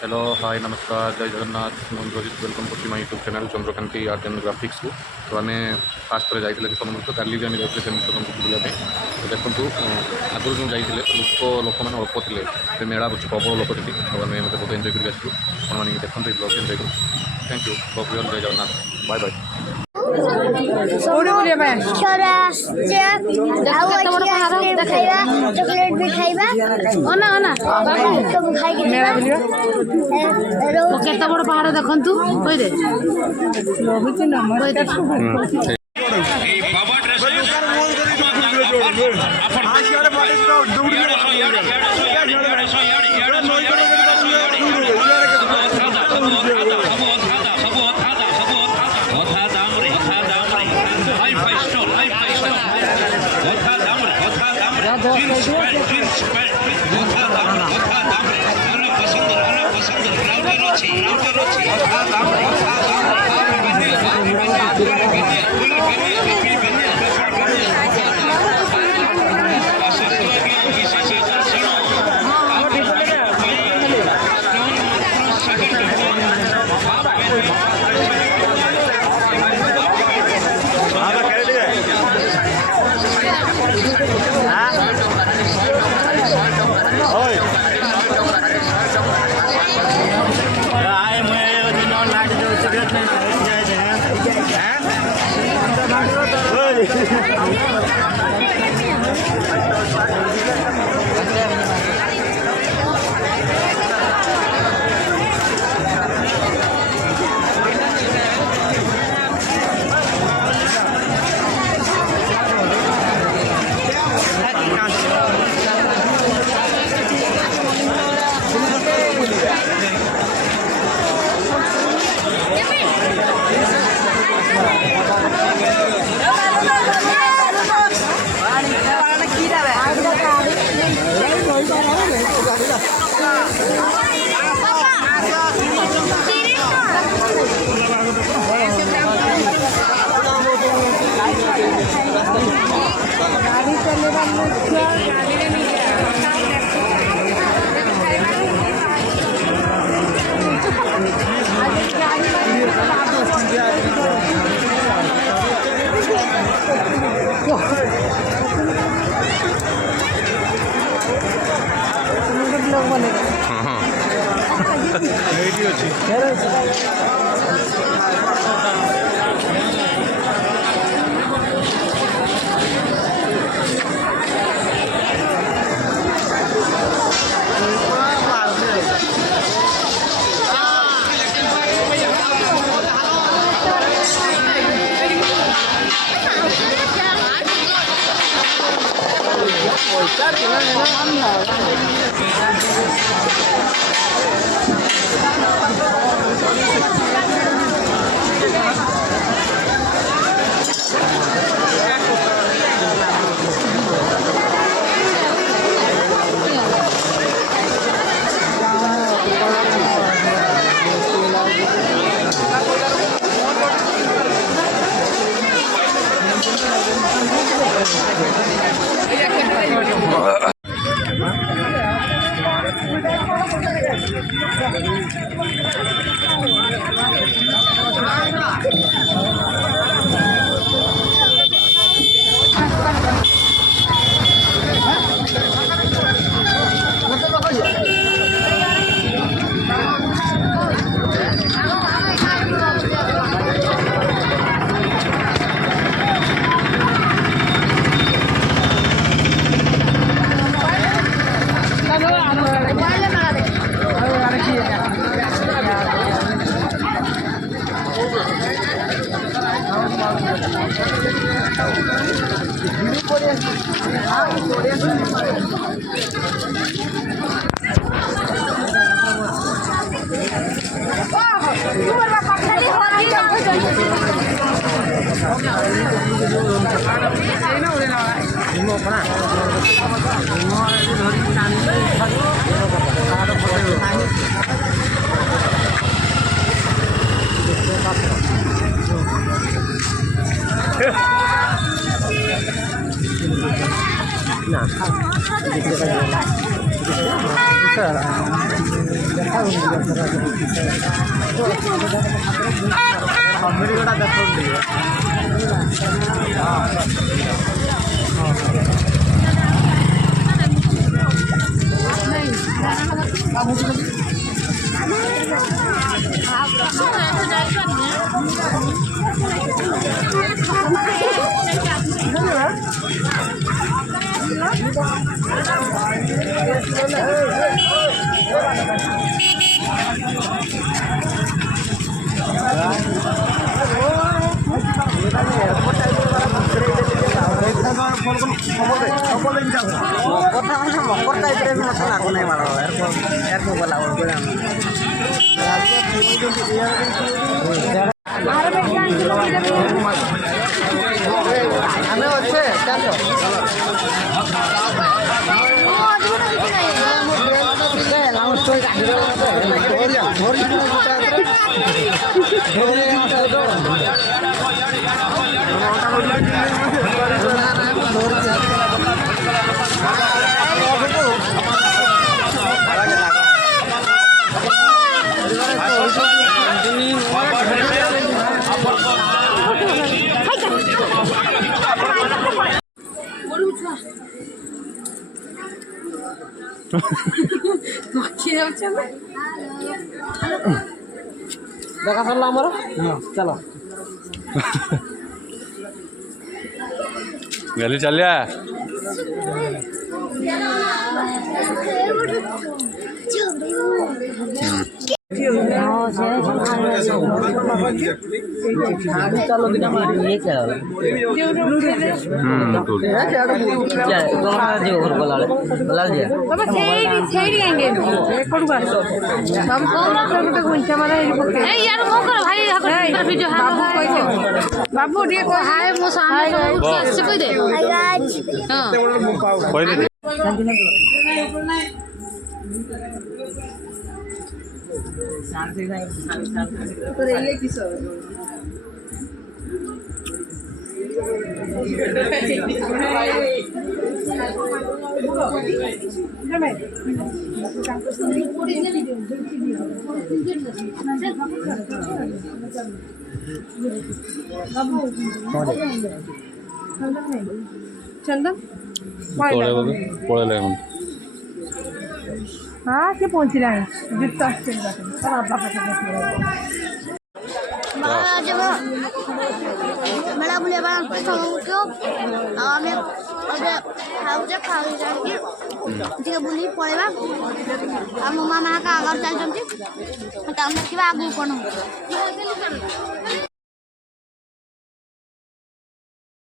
Hello hi नमस्कार जय जगन्नाथ मुझे रोहित वेलकम कर my YouTube channel Chandrakanti art and graphics को। तो आम फास्ट थोड़े जाइए समुद्र काली भी आम जाइए समुद्र बुलाया। तो देखूँ आगुरी जो जाइए लोक मैंने अल्प थे मेला बच्चे प्रबल लोक थे। तो आम मतलब बहुत एंजय कर मैंने देखते ब्लॉग एंजय कर। थैंक यू लव यू जय जगन्नाथ बाय बाय। चॉकलेट भी खाइबा ओना ओना सब खाइ के मेरा बुलियो केते बड़ पहाड़ देखंतु कहि दे लोहित नंबर कहि दे এই বাবা ড্রেস আপন আশিয়ারে মাটি দাও দৌড়ি ना দেখা চললো আমার চলো गली चलिया बाबू ठीक हाय मो सामने से कोई दे हां कोई नहीं चंदन पड़े लगे हाँ के पहुंच रहा है मेरा बुले बना क्यों हमें अरे खाऊजे खाई जाके ठीक है बुली पड़ेगा हम मामा का आगर चल जंती हम किबा आगु कोन